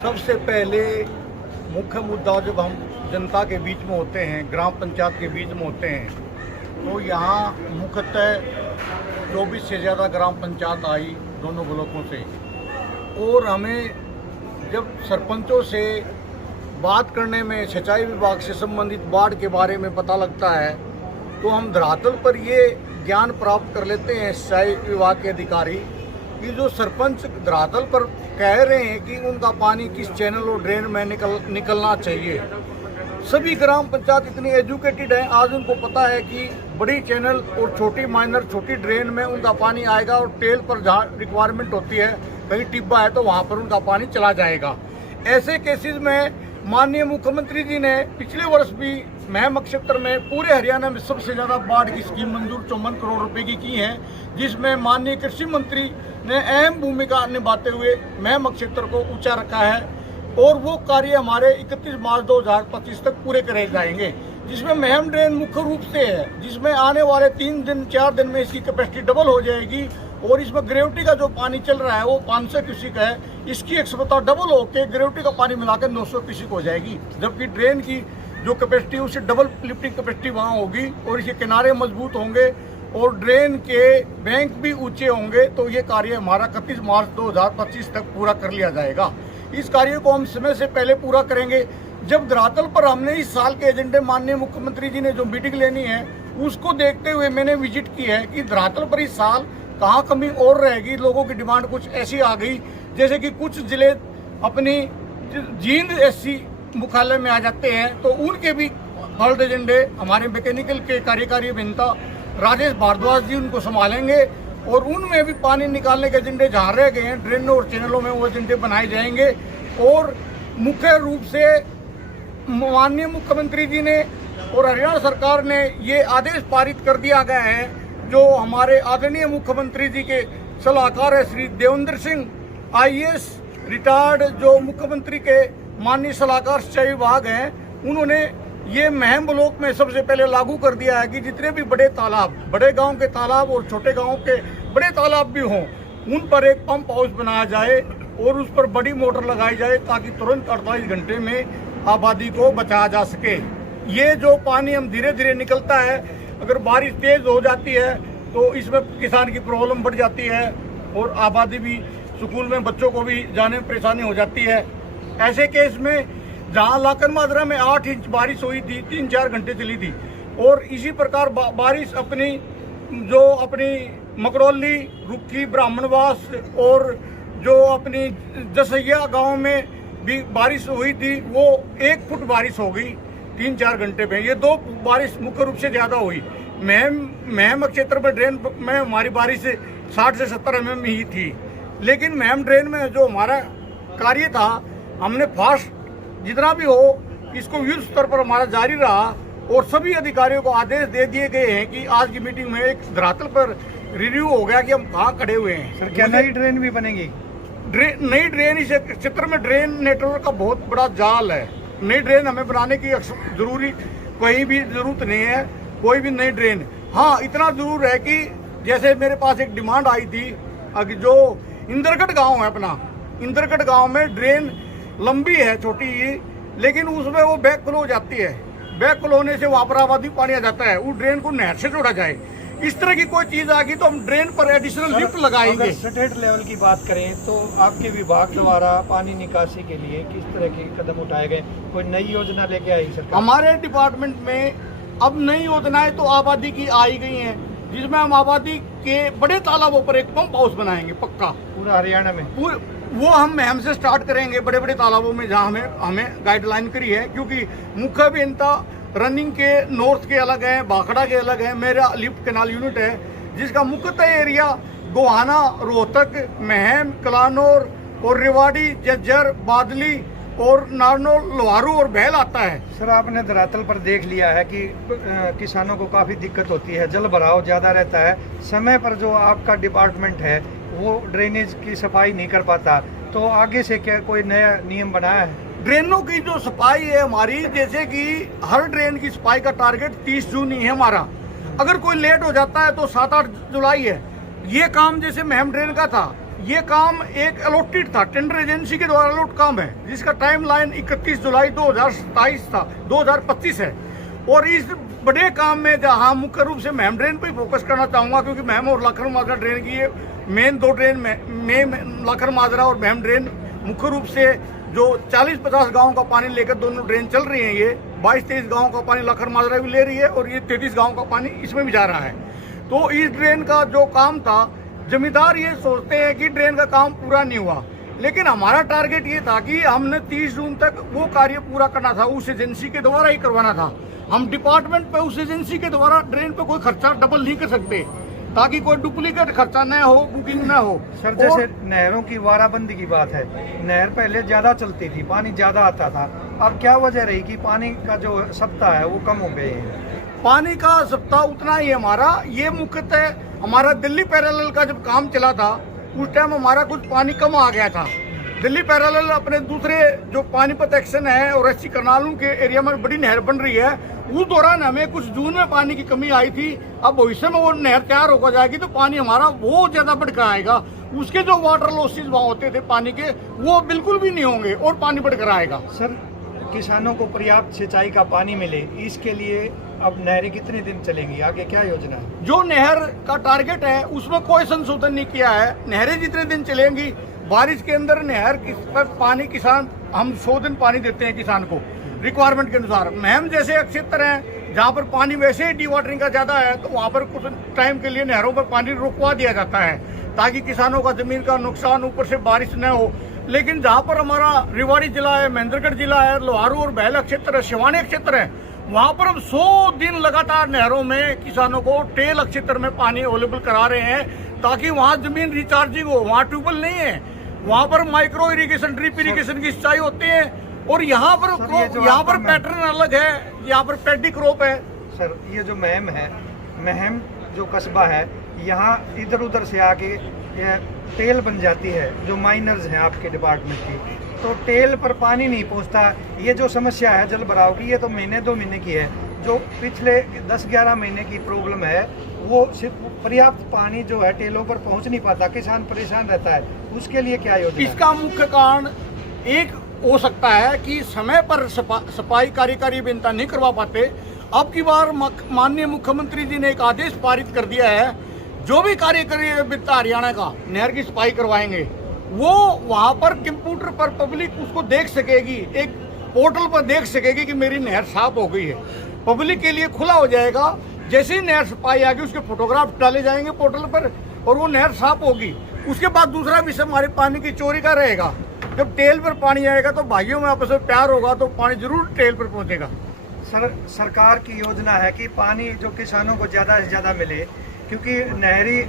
सबसे पहले मुख्य मुद्दा जब हम जनता के बीच में होते हैं, ग्राम पंचायत के बीच में होते हैं, तो यहाँ मुख्यतः 24 से ज़्यादा ग्राम पंचायत आई दोनों ब्लॉकों से। और हमें जब सरपंचों से बात करने में सिंचाई विभाग से संबंधित बाढ़ के बारे में पता लगता है, तो हम धरातल पर ये ज्ञान प्राप्त कर लेते हैं सिंचाई विभाग के अधिकारी कि जो सरपंच धरातल पर कह रहे हैं कि उनका पानी किस चैनल और ड्रेन में निकलना चाहिए। सभी ग्राम पंचायत इतनी एजुकेटेड हैं, आज उनको पता है कि बड़ी चैनल और छोटी ड्रेन में उनका पानी आएगा और टेल पर जहाँ रिक्वायरमेंट होती है, कहीं टिब्बा है तो वहाँ पर उनका पानी चला जाएगा। ऐसे केसेस में माननीय मुख्यमंत्री जी ने पिछले वर्ष भी महम क्षेत्र में पूरे हरियाणा में सबसे ज़्यादा बाढ़ की स्कीम मंजूर 54 करोड़ रुपए की है, जिसमें माननीय कृषि मंत्री ने अहम भूमिका निभाते हुए महम क्षेत्र को ऊंचा रखा है। और वो कार्य हमारे 31 मार्च 2025 तक पूरे करे जाएंगे, जिसमें महम ड्रेन मुख्य रूप से है, जिसमें आने वाले 3-4 दिन में इसकी कैपेसिटी डबल हो जाएगी। और इसमें ग्रेविटी का जो पानी चल रहा है वो 500 क्यूसिक है, इसकी क्षमता डबल होकर ग्रेविटी का पानी मिलाकर 900 क्यूसिक हो जाएगी, जबकि ड्रेन की जो कैपेसिटी है उससे डबल लिफ्टिंग कैपेसिटी वहाँ होगी। और इसके किनारे मजबूत होंगे और ड्रेन के बैंक भी ऊंचे होंगे। तो ये कार्य हमारा 31 मार्च 2025 तक पूरा कर लिया जाएगा। इस कार्य को हम समय से पहले पूरा करेंगे। जब धरातल पर हमने इस साल के एजेंडे माननीय मुख्यमंत्री जी ने जो मीटिंग लेनी है उसको देखते हुए मैंने विजिट की है कि धरातल पर इस साल कहाँ कमी और रहेगी। लोगों की डिमांड कुछ ऐसी आ गई, जैसे कि कुछ जिले अपनी जींद एससी मुख्यालय में आ जाते हैं, तो उनके भी हल्द एजेंडे हमारे मैकेनिकल के कार्यकारी अभियंता राजेश भारद्वाज जी उनको संभालेंगे। और उनमें भी पानी निकालने के एजेंडे जहाँ रह गए हैं ड्रेनों और चैनलों में, वो एजेंडे बनाए जाएंगे। और मुख्य रूप से माननीय मुख्यमंत्री जी ने और हरियाणा सरकार ने ये आदेश पारित कर दिया गया है, जो हमारे आदरणीय मुख्यमंत्री जी के सलाहकार है श्री देवेंद्र सिंह IAS रिटायर्ड, जो मुख्यमंत्री के माननीय सलाहकार सिंचाई विभाग हैं, उन्होंने ये महम ब्लॉक में सबसे पहले लागू कर दिया है कि जितने भी बड़े तालाब, बड़े गांव के तालाब और छोटे गांव के बड़े तालाब भी हों, उन पर एक पंप हाउस बनाया जाए और उस पर बड़ी मोटर लगाई जाए, ताकि तुरंत 48 घंटे में आबादी को बचाया जा सके। ये जो पानी हम धीरे धीरे निकलता है, अगर बारिश तेज हो जाती है तो इसमें किसान की प्रॉब्लम बढ़ जाती है और आबादी भी, स्कूल में बच्चों को भी जाने में परेशानी हो जाती है। ऐसे केस में जहाँ लाकन माजरा में 8 इंच बारिश हुई थी, 3-4 घंटे चली थी, और इसी प्रकार बारिश अपनी मकरौली, रुक्की, ब्राह्मणवास और जो अपनी जसैया गांव में भी बारिश हुई थी, वो 1 फुट बारिश हो गई 3-4 घंटे में। ये 2 बारिश मुख्य रूप से ज़्यादा हुई। महम क्षेत्र में ड्रेन में हमारी बारिश 60 से 70 mm ही थी, लेकिन महम ड्रेन में जो हमारा कार्य था, हमने फास्ट जितना भी हो इसको युद्ध स्तर पर हमारा जारी रहा। और सभी अधिकारियों को आदेश दे दिए गए हैं कि आज की मीटिंग में एक धरातल पर रिव्यू हो गया कि हम कहाँ खड़े हुए हैं। सर, क्या नई ड्रेन भी बनेगी? नई ड्रेन इस क्षेत्र में ड्रेन नेटवर्क का बहुत बड़ा जाल है। नई ड्रेन हमें बनाने की जरूरी कहीं भी जरूरत नहीं है, कोई भी नई ड्रेन। हाँ, इतना जरूर है कि जैसे मेरे पास एक डिमांड आई थी, जो इंदरगढ़ गांव है अपना, इंदरगढ़ गांव में ड्रेन लंबी है छोटी ही, लेकिन उसमें वो बैक फ्लो हो जाती है। बैक फ्लो होने से वहाँ पर आबादी पानी आ जाता है, उस ड्रेन को नहर से जोड़ा जाए। इस तरह की कोई चीज आ गई तो हम ड्रेन पर एडिशनल लिफ्ट लगाएंगे। स्टेट लेवल की बात करें तो आपके विभाग द्वारा पानी निकासी के लिए किस तरह के कदम उठाए गए? कोई नई योजना लेके आई सरकार? हमारे डिपार्टमेंट में अब नई योजनाएं तो आबादी की आई गई हैं, जिसमें हम आबादी के बड़े तालाबों पर एक पंप हाउस बनाएंगे पक्का पूरा हरियाणा में। वो हम महम से स्टार्ट करेंगे, बड़े बड़े तालाबों में जहाँ हमें गाइडलाइन करी है, क्योंकि मुख्य अभियंता रनिंग के नॉर्थ के अलग है, भाखड़ा के अलग है, मेरा लिफ्ट कैनाल यूनिट है, जिसका मुख्यतः एरिया गोहाना, रोहतक, महम, कलानौर और रेवाड़ी, जज्जर, बादली और नारनौल, लोहारू और बहल आता है। सर, आपने धरातल पर देख लिया है कि किसानों को काफ़ी दिक्कत होती है, जल भराव ज़्यादा रहता है, समय पर जो आपका डिपार्टमेंट है वो ड्रेनेज की सफाई नहीं कर पाता, तो आगे से क्या कोई नया नियम बनाया है? ड्रेनों की जो सफाई है हमारी, जैसे कि हर ड्रेन की सफाई का टारगेट 30 जून ही है हमारा। अगर कोई लेट हो जाता है तो 7-8 जुलाई है। ये काम जैसे महम ड्रेन का था, ये काम एक अलॉटेड था, टेंडर एजेंसी के द्वारा अलॉट काम है, जिसका टाइम लाइन 31 जुलाई 2027 था, 2025 है। और इस बड़े काम में जहाँ मुख्य रूप से महम ड्रेन पे फोकस करना चाहूँगा, क्योंकि महम और लाखन माजरा ड्रेन की ये मेन दो ड्रेन में लाखन माजरा और महम ड्रेन मुख्य रूप से जो 40-50 गाँव का पानी लेकर दोनों ड्रेन चल रही हैं। ये 22-23 गाँव का पानी लाखन माजरा भी ले रही है और ये 33 गाँव का पानी इसमें भी जा रहा है। तो इस ड्रेन का जो काम था, जमींदार ये सोचते हैं कि ड्रेन का काम पूरा नहीं हुआ, लेकिन हमारा टारगेट ये था कि हमने 30 जून तक वो कार्य पूरा करना था, उस एजेंसी के द्वारा ही करवाना था। हम डिपार्टमेंट पे उस एजेंसी के द्वारा ड्रेन पे कोई खर्चा डबल नहीं कर सकते, ताकि कोई डुप्लीकेट खर्चा न हो, बुकिंग न हो। सर जैसे नहरों की वाराबंदी की बात है, नहर पहले ज्यादा चलती थी, पानी ज्यादा आता था, अब क्या वजह रही कि पानी का जो सप्ताह है वो कम हो गए हैं? पानी का सप्ताह उतना ही हमारा, ये मुख्यतः हमारा दिल्ली पैरेलल का जब काम चला था उस टाइम हमारा कुछ पानी कम आ गया था। दिल्ली पैरेलल अपने दूसरे जो पानीपत एक्शन है और एससी करनालों के एरिया में बड़ी नहर बन रही है, उस दौरान हमें कुछ जून में पानी की कमी आई थी। अब भविष्य में वो नहर तैयार होकर जाएगी तो पानी हमारा बहुत ज्यादा बढ़कर आएगा, उसके जो वाटर लॉसेज वहाँ होते थे पानी के वो बिल्कुल भी नहीं होंगे और पानी बढ़कर आएगा। सर किसानों को पर्याप्त सिंचाई का पानी मिले, इसके लिए अब नहरें कितने दिन चलेंगी, आगे क्या योजना है? जो नहर का टारगेट है उसमें कोई संशोधन नहीं किया है। नहरें जितने दिन चलेंगी, बारिश के अंदर नहर पर पानी किसान, हम 100 दिन पानी देते हैं किसान को रिक्वायरमेंट के अनुसार। महम जैसे क्षेत्र हैं जहाँ पर पानी वैसे ही डी वाटरिंग का ज्यादा है, तो वहाँ पर कुछ टाइम के लिए नहरों पर पानी रुकवा दिया जाता है ताकि किसानों का जमीन का नुकसान, ऊपर से बारिश न हो। लेकिन जहाँ पर हमारा रेवाड़ी जिला है, महेंद्रगढ़ जिला है, लोहारू और बहला क्षेत्र है, शिवानी क्षेत्र है, वहाँ पर हम 100 दिन लगातार नहरों में किसानों को टेल क्षेत्र में पानी अवेलेबल करा रहे हैं, ताकि वहाँ जमीन रिचार्जिंग हो। वहाँ ट्यूबवेल नहीं है, वहाँ पर माइक्रो इरिगेशन, ड्रिप इरिगेशन की सिंचाई होती है। और यहाँ पर पैटर्न अलग है, यहाँ पर पैडी क्रॉप है। सर ये जो महम है, महम जो कस्बा है, यहाँ इधर उधर से आके टेल बन जाती है, जो माइनर्स हैं आपके डिपार्टमेंट की, तो टेल पर पानी नहीं पहुंचता। ये जो समस्या है जल भराव की, ये तो महीने 2 महीने की है। जो पिछले 10-11 महीने की प्रॉब्लम है, वो सिर्फ पर्याप्त पानी जो है टेलों पर पहुंच नहीं पाता, किसान परेशान रहता है। उसके लिए क्या योजना? इसका मुख्य कारण एक हो सकता है कि समय पर सफाई कार्यकारी अभियंता नहीं करवा पाते। अब की बार माननीय मुख्यमंत्री जी ने एक आदेश पारित कर दिया है, जो भी कार्यकारी अभियंता हरियाणा का नहर की सफाई करवाएंगे, वो वहां पर कंप्यूटर पर पब्लिक उसको देख सकेगी, एक पोर्टल पर देख सकेगी कि मेरी नहर साफ हो गई है। पब्लिक के लिए खुला हो जाएगा। जैसे ही नहर सफाई आएगी उसके फोटोग्राफ डाले जाएंगे पोर्टल पर और वो नहर साफ होगी। उसके बाद दूसरा विषय हमारे पानी की चोरी का रहेगा। जब टेल पर पानी आएगा तो भाइयों में आपस में प्यार होगा, तो पानी जरूर टेल पर पहुंचेगा। सरकार की योजना है कि पानी जो किसानों को ज़्यादा से ज़्यादा मिले, क्योंकि नहरी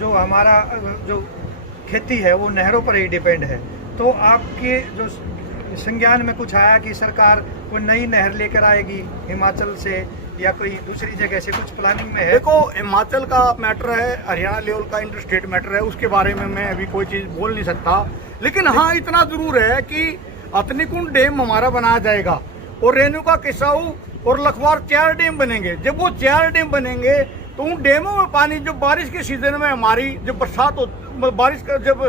जो हमारा जो खेती है वो नहरों पर ही डिपेंड है। तो आपके जो संज्ञान में कुछ आया कि सरकार कोई नई नहर लेकर आएगी हिमाचल से या कोई दूसरी जगह से, कुछ प्लानिंग में है? देखो, हिमाचल का मैटर है, हरियाणा लेवल का इंटर स्टेट मैटर है, उसके बारे में मैं अभी कोई चीज़ बोल नहीं सकता। लेकिन हाँ, इतना जरूर है कि अतनीकुंड डैम हमारा बनाया जाएगा और रेणुका, किसाऊ और लखवार 4 डैम बनेंगे। जब वो 4 डैम बनेंगे तो उन डैमों में पानी, जो बारिश के सीजन में हमारी जब बरसात हो, बारिश का जब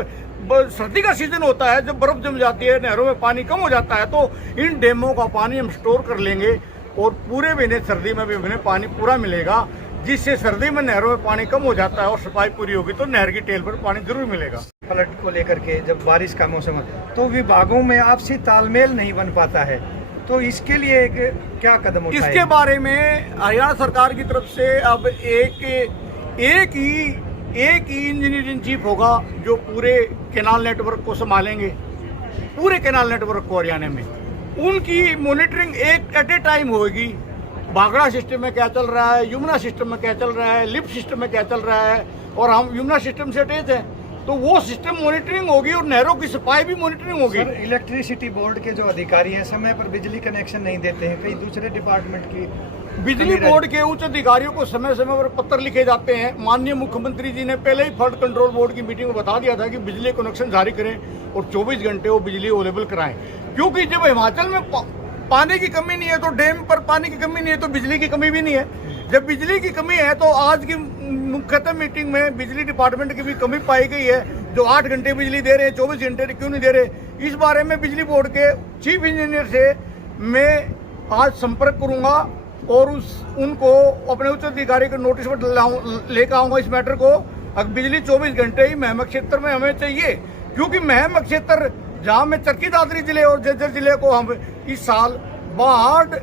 सर्दी का सीजन होता है, जब बर्फ जम जाती है, नहरों में पानी कम हो जाता है, तो इन डैमों का पानी हम स्टोर कर लेंगे और पूरे महीने सर्दी में भी हमें पानी पूरा मिलेगा, जिससे सर्दी में नहरों में पानी कम हो जाता है और सफाई पूरी होगी तो नहर की टेल पर पानी जरूर मिलेगा। फ्लड को लेकर के जब बारिश का मौसम है तो विभागों में आपसी तालमेल नहीं बन पाता है, तो इसके लिए क्या कदम उठाएं? इसके बारे में हरियाणा सरकार की तरफ से अब एक ही इंजीनियर इन चीफ होगा जो पूरे कैनाल नेटवर्क को संभालेंगे, पूरे कैनाल नेटवर्क को हरियाणा में। उनकी मॉनिटरिंग एक एट ए टाइम होगी। भाखड़ा सिस्टम में क्या चल रहा है, यमुना सिस्टम में क्या चल रहा है, लिफ्ट सिस्टम में क्या चल रहा है, और हम यमुना सिस्टम से अटैच है, तो वो सिस्टम मॉनिटरिंग होगी और नहरों की सफाई भी मॉनिटरिंग होगी। सर, इलेक्ट्रिसिटी बोर्ड के जो अधिकारी हैं समय पर बिजली कनेक्शन नहीं देते हैं, कई दूसरे डिपार्टमेंट की बिजली बोर्ड के उच्च अधिकारियों को समय समय पर पत्र लिखे जाते हैं। माननीय मुख्यमंत्री जी ने पहले ही फ्लड कंट्रोल बोर्ड की मीटिंग में बता दिया था कि बिजली कनेक्शन जारी करें और 24 घंटे वो बिजली अवेलेबल कराएं, क्योंकि जब हिमाचल में पानी की कमी नहीं है तो डैम पर पानी की कमी नहीं है तो बिजली की कमी भी नहीं है। जब बिजली की कमी है तो आज की मुख्यतः मीटिंग में बिजली डिपार्टमेंट की भी कमी पाई गई है, जो 8 घंटे बिजली दे रहे हैं 24 घंटे क्यों नहीं दे रहे। इस बारे में बिजली बोर्ड के चीफ इंजीनियर से मैं आज संपर्क करूंगा और उनको अपने उच्च अधिकारी को नोटिस पर लेकर आऊंगा इस मैटर को। अब बिजली 24 घंटे ही महम क्षेत्र में हमें चाहिए, क्योंकि महम क्षेत्र जहाँ में चरखी दादरी जिले और जज्जर जिले को हम इस साल बाढ़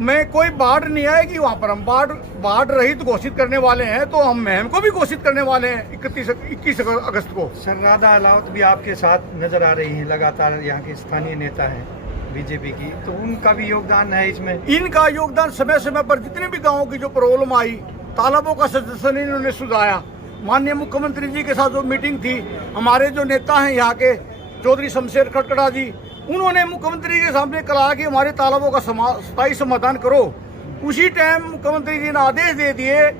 में कोई बाढ़ नहीं आएगी, वहाँ पर हम बाढ़ रहित घोषित करने वाले हैं। तो हम महम को भी घोषित करने वाले हैं 21 अगस्त को। सर, राधा अलावत भी आपके साथ नजर आ रही है, लगातार यहाँ की स्थानीय नेता हैं बीजेपी की, तो उनका भी योगदान है इसमें? इनका योगदान समय समय पर जितने भी गाँव की जो प्रॉब्लम आई, तालाबों का सजेशन इन्होंने सुझाया। माननीय मुख्यमंत्री जी के साथ जो मीटिंग थी, हमारे जो नेता हैं यहाँ के चौधरी शमशेर खटकड़ा जी, उन्होंने मुख्यमंत्री के सामने कहा कि हमारे तालाबों का स्थायी समाधान करो। उसी टाइम मुख्यमंत्री जी ने आदेश दे दिए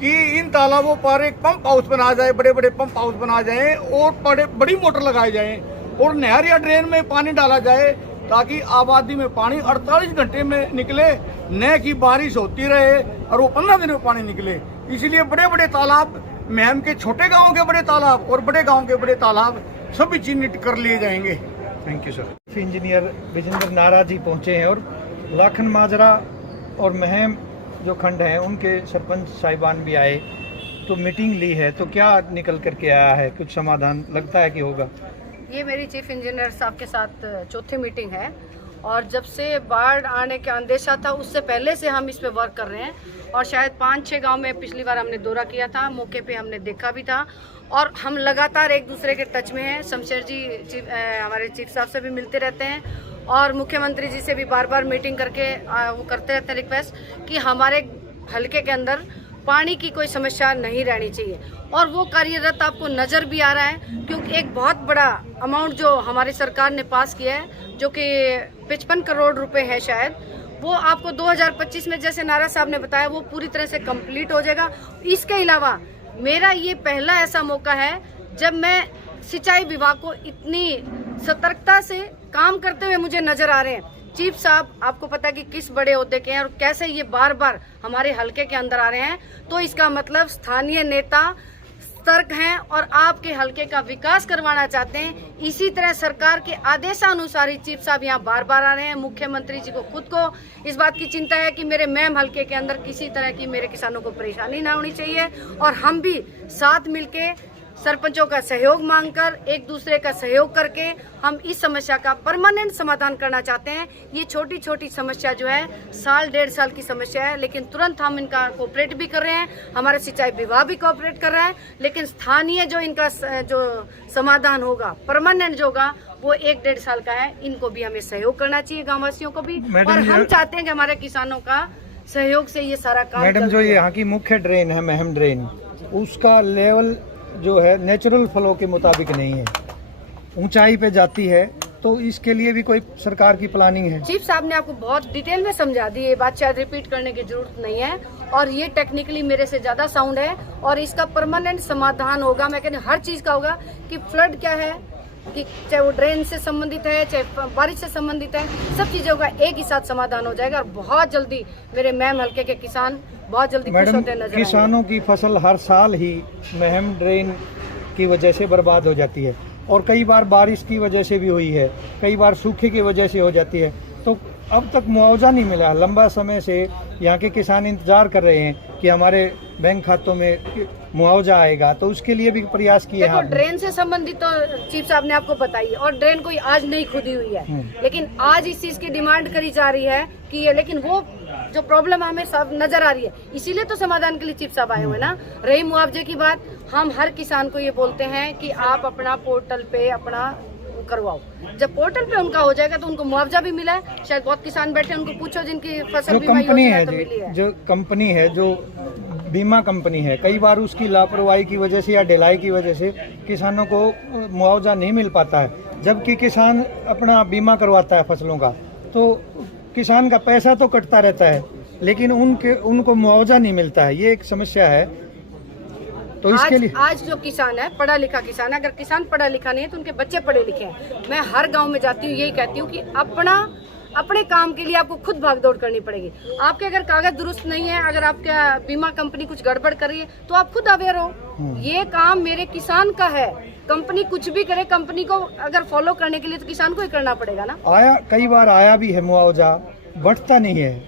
कि इन तालाबों पर एक पंप हाउस बनाया जाए, बड़े बड़े पंप हाउस बनाए जाए और बड़ी मोटर लगाई जाए और नहर या ड्रेन में पानी डाला जाए, ताकि आबादी में पानी 48 घंटे में निकले, न कि बारिश होती रहे और वो 15 दिन में पानी निकले। इसलिए बड़े बड़े तालाब, महम के छोटे गाँव के बड़े तालाब और बड़े गाँव के बड़े तालाब सभी चिन्हित कर लिए जाएंगे। Thank you sir. Engineer Vijendra Nara ji पहुंचे हैं और लाखन माजरा और महम जो खंड हैं उनके सरपंच साहिबान भी आए, तो मीटिंग ली है, तो क्या निकल करके आया है? कुछ समाधान लगता है कि होगा? ये मेरी चीफ इंजीनियर साहब के साथ चौथी मीटिंग है और जब से बाढ़ आने का अंदेशा था उससे पहले से हम इस पे वर्क कर रहे हैं और शायद 5-6 गांव में पिछली बार हमने दौरा किया था, मौके पे हमने देखा भी था और हम लगातार एक दूसरे के टच में हैं। शमशेर जी हमारे चीफ साहब से भी मिलते रहते हैं और मुख्यमंत्री जी से भी बार बार मीटिंग करके वो करते रहते हैं रिक्वेस्ट कि हमारे हलके के अंदर पानी की कोई समस्या नहीं रहनी चाहिए और वो कार्यरत आपको नज़र भी आ रहा है, क्योंकि एक बहुत बड़ा अमाउंट जो हमारी सरकार ने पास किया है जो कि 55 करोड़ रुपए है शायद, वो आपको 2025 में जैसे नारा साहब ने बताया वो पूरी तरह से कंप्लीट हो जाएगा। इसके अलावा मेरा ये पहला ऐसा मौका है जब मैं सिंचाई विभाग को इतनी सतर्कता से काम करते हुए मुझे नजर आ रहे हैं। चीफ साहब आपको पता है कि किस बड़े ओहदे के हैं और कैसे ये बार बार हमारे हलके के अंदर आ रहे हैं, तो इसका मतलब स्थानीय नेता सतर्क हैं और आपके हलके का विकास करवाना चाहते हैं। इसी तरह सरकार के आदेशानुसार ही चीफ साहब यहाँ बार बार आ रहे हैं। मुख्यमंत्री जी को खुद को इस बात की चिंता है कि मेरे मैम हलके के अंदर किसी तरह की मेरे किसानों को परेशानी ना होनी चाहिए और हम भी साथ मिलके सरपंचों का सहयोग मांगकर एक दूसरे का सहयोग करके हम इस समस्या का परमानेंट समाधान करना चाहते हैं। ये छोटी छोटी समस्या जो है 1-1.5 साल की समस्या है, लेकिन तुरंत हम इनका कोऑपरेट भी कर रहे हैं, हमारा सिंचाई विभाग भी कोऑपरेट कर रहा है, लेकिन स्थानीय जो इनका जो समाधान होगा परमानेंट जो होगा वो 1-1.5 साल का है। इनको भी हमें सहयोग करना चाहिए, गाँव वासियों को भी, और हम चाहते हैं कि हमारे किसानों का सहयोग से ये सारा काम। मैडम, जो यहाँ की मुख्य ड्रेन है महम ड्रेन, उसका लेवल जो है नेचुरल फ्लो के मुताबिक नहीं है, ऊंचाई पे जाती है, तो इसके लिए भी कोई सरकार की प्लानिंग है? चीफ साहब ने आपको बहुत डिटेल में समझा दी, ये बात शायद रिपीट करने की जरूरत नहीं है और ये टेक्निकली मेरे से ज्यादा साउंड है और इसका परमानेंट समाधान होगा। मैं कहती हूँ हर चीज का होगा कि फ्लड क्या है, कि चाहे वो ड्रेन से संबंधित है चाहे बारिश से संबंधित है, सब चीजों का एक ही साथ समाधान हो जाएगा और बहुत जल्दी मेरे मैम हल्के के किसान बहुत जल्दी खुश होते नजर आएंगे। किसानों की फसल हर साल ही महम ड्रेन की वजह से बर्बाद हो जाती है और कई बार बारिश की वजह से भी हुई है, कई बार सूखे की वजह से हो जाती है, तो अब तक मुआवजा नहीं मिला। लंबा समय से यहाँ के किसान इंतजार कर रहे हैं कि हमारे बैंक खातों में मुआवजा आएगा, तो उसके लिए भी प्रयास किए हैं। ड्रेन से संबंधित तो चीफ साहब ने आपको बताई और ड्रेन कोई आज नहीं खुदी हुई है, लेकिन आज इस चीज की डिमांड करी जा रही है कि ये, लेकिन वो जो प्रॉब्लम हमें सब नजर आ रही है, इसीलिए तो समाधान के लिए चीफ साहब आए हुए ना। रही मुआवजे की बात, हम हर किसान को ये बोलते हैं कि आप अपना पोर्टल पे अपना करवाओ, जब पोर्टल पे उनका हो जाएगा तो उनको मुआवजा भी मिला है। शायद बहुत किसान बैठे उनको पूछो जिनकी फसल बीमा योजना तो मिली है। जो कंपनी है, जो बीमा कंपनी है, कई बार उसकी लापरवाही की वजह से या ढिलाई की वजह से किसानों को मुआवजा नहीं मिल पाता है, जबकि किसान अपना बीमा करवाता है फसलों का, तो किसान का पैसा तो कटता रहता है लेकिन उनको मुआवजा नहीं मिलता है। ये एक समस्या है। तो इसके लिए आज जो किसान है पढ़ा लिखा किसान है, अगर किसान पढ़ा लिखा नहीं है तो उनके बच्चे पढ़े लिखे हैं। मैं हर गांव में जाती हूँ यही कहती हूँ कि अपना अपने काम के लिए आपको खुद भागदौड़ करनी पड़ेगी। आपके अगर कागज दुरुस्त नहीं है, अगर आपका बीमा कंपनी कुछ गड़बड़ कर रही है तो आप खुद अवेयर हो। ये काम मेरे किसान का है। कंपनी कुछ भी करे, कंपनी को अगर फॉलो करने के लिए तो किसान को ही करना पड़ेगा ना। आया, कई बार आया भी है मुआवजा, बढ़ता नहीं है,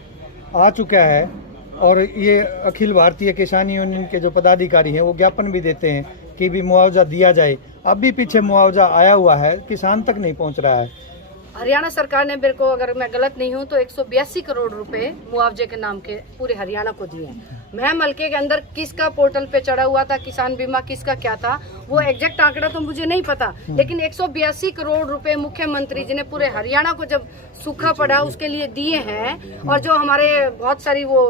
आ चुका है। और ये अखिल भारतीय किसान यूनियन के जो पदाधिकारी हैं वो ज्ञापन भी देते हैं कि भी मुआवजा दिया जाए। अब भी पीछे मुआवजा आया हुआ है, किसान तक नहीं पहुंच रहा है। हरियाणा सरकार ने मेरे को, अगर मैं गलत नहीं हूँ तो 182 करोड़ रुपए मुआवजे के नाम के पूरे हरियाणा को दिए हैं। मैं हल्के के अंदर किसका पोर्टल पे चढ़ा हुआ था, किसान बीमा किसका क्या था, वो एग्जैक्ट आंकड़ा तो मुझे नहीं पता, लेकिन 182 करोड़ रुपए मुख्यमंत्री जी ने पूरे हरियाणा को जब सूखा पड़ा उसके लिए दिए हैं। और जो हमारे बहुत सारी वो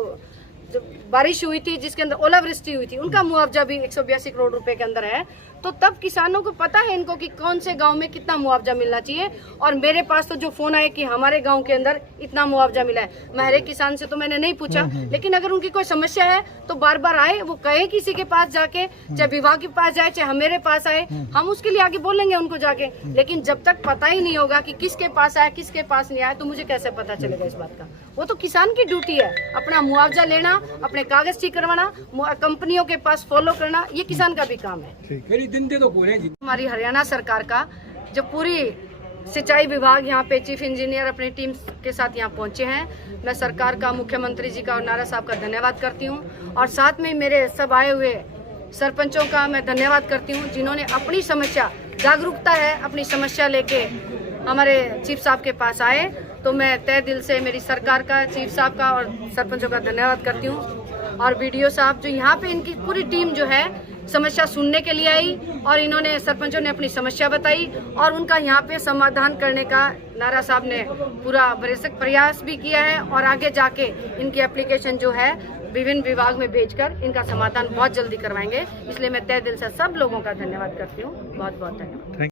जो बारिश हुई थी जिसके अंदर ओलावृष्टि हुई थी, उनका मुआवजा भी 182 करोड़ रुपए के अंदर है। तो तब किसानों को पता है इनको कि कौन से गांव में कितना मुआवजा मिलना चाहिए। और मेरे पास तो जो फोन आए कि हमारे गांव के अंदर इतना मुआवजा मिला है, मैं हर एक किसान से तो मैंने नहीं पूछा, लेकिन अगर उनकी कोई समस्या है तो बार बार आए, वो कहे किसी के पास जाके, चाहे विभाग के पास जाए चाहे मेरे पास आए, हम उसके लिए आगे बोलेंगे उनको जाके। लेकिन जब तक पता ही नहीं होगा कि किसके पास आया किसके पास नहीं आया तो मुझे कैसे पता चलेगा इस बात का। वो तो किसान की ड्यूटी है, अपना मुआवजा लेना, अपने कागज ठीक करवाना, कंपनियों के पास फॉलो करना, ये किसान का भी काम है। दिन दे तो पूरे हमारी हरियाणा सरकार का जो पूरी सिंचाई विभाग यहाँ पे चीफ इंजीनियर अपनी टीम के साथ यहाँ पहुँचे हैं, मैं सरकार का, मुख्यमंत्री जी का और नारा साहब का धन्यवाद करती हूँ। और साथ में मेरे सब आए हुए सरपंचों का मैं धन्यवाद करती हूँ जिन्होंने अपनी समस्या, जागरूकता है, अपनी समस्या लेके हमारे चीफ साहब के पास आए। तो मैं तहे दिल से मेरी सरकार का, चीफ साहब का और सरपंचों का धन्यवाद करती हूँ। और बीडीओ साहब जो यहाँ पे, इनकी पूरी टीम जो है समस्या सुनने के लिए आई और इन्होंने, सरपंचों ने अपनी समस्या बताई और उनका यहाँ पे समाधान करने का नारा साहब ने पूरा भरसक प्रयास भी किया है। और आगे जाके इनकी एप्लीकेशन जो है विभिन्न विभाग में भेजकर इनका समाधान बहुत जल्दी करवाएंगे। इसलिए मैं तहे दिल से सब लोगों का धन्यवाद करती हूँ। बहुत बहुत धन्यवाद।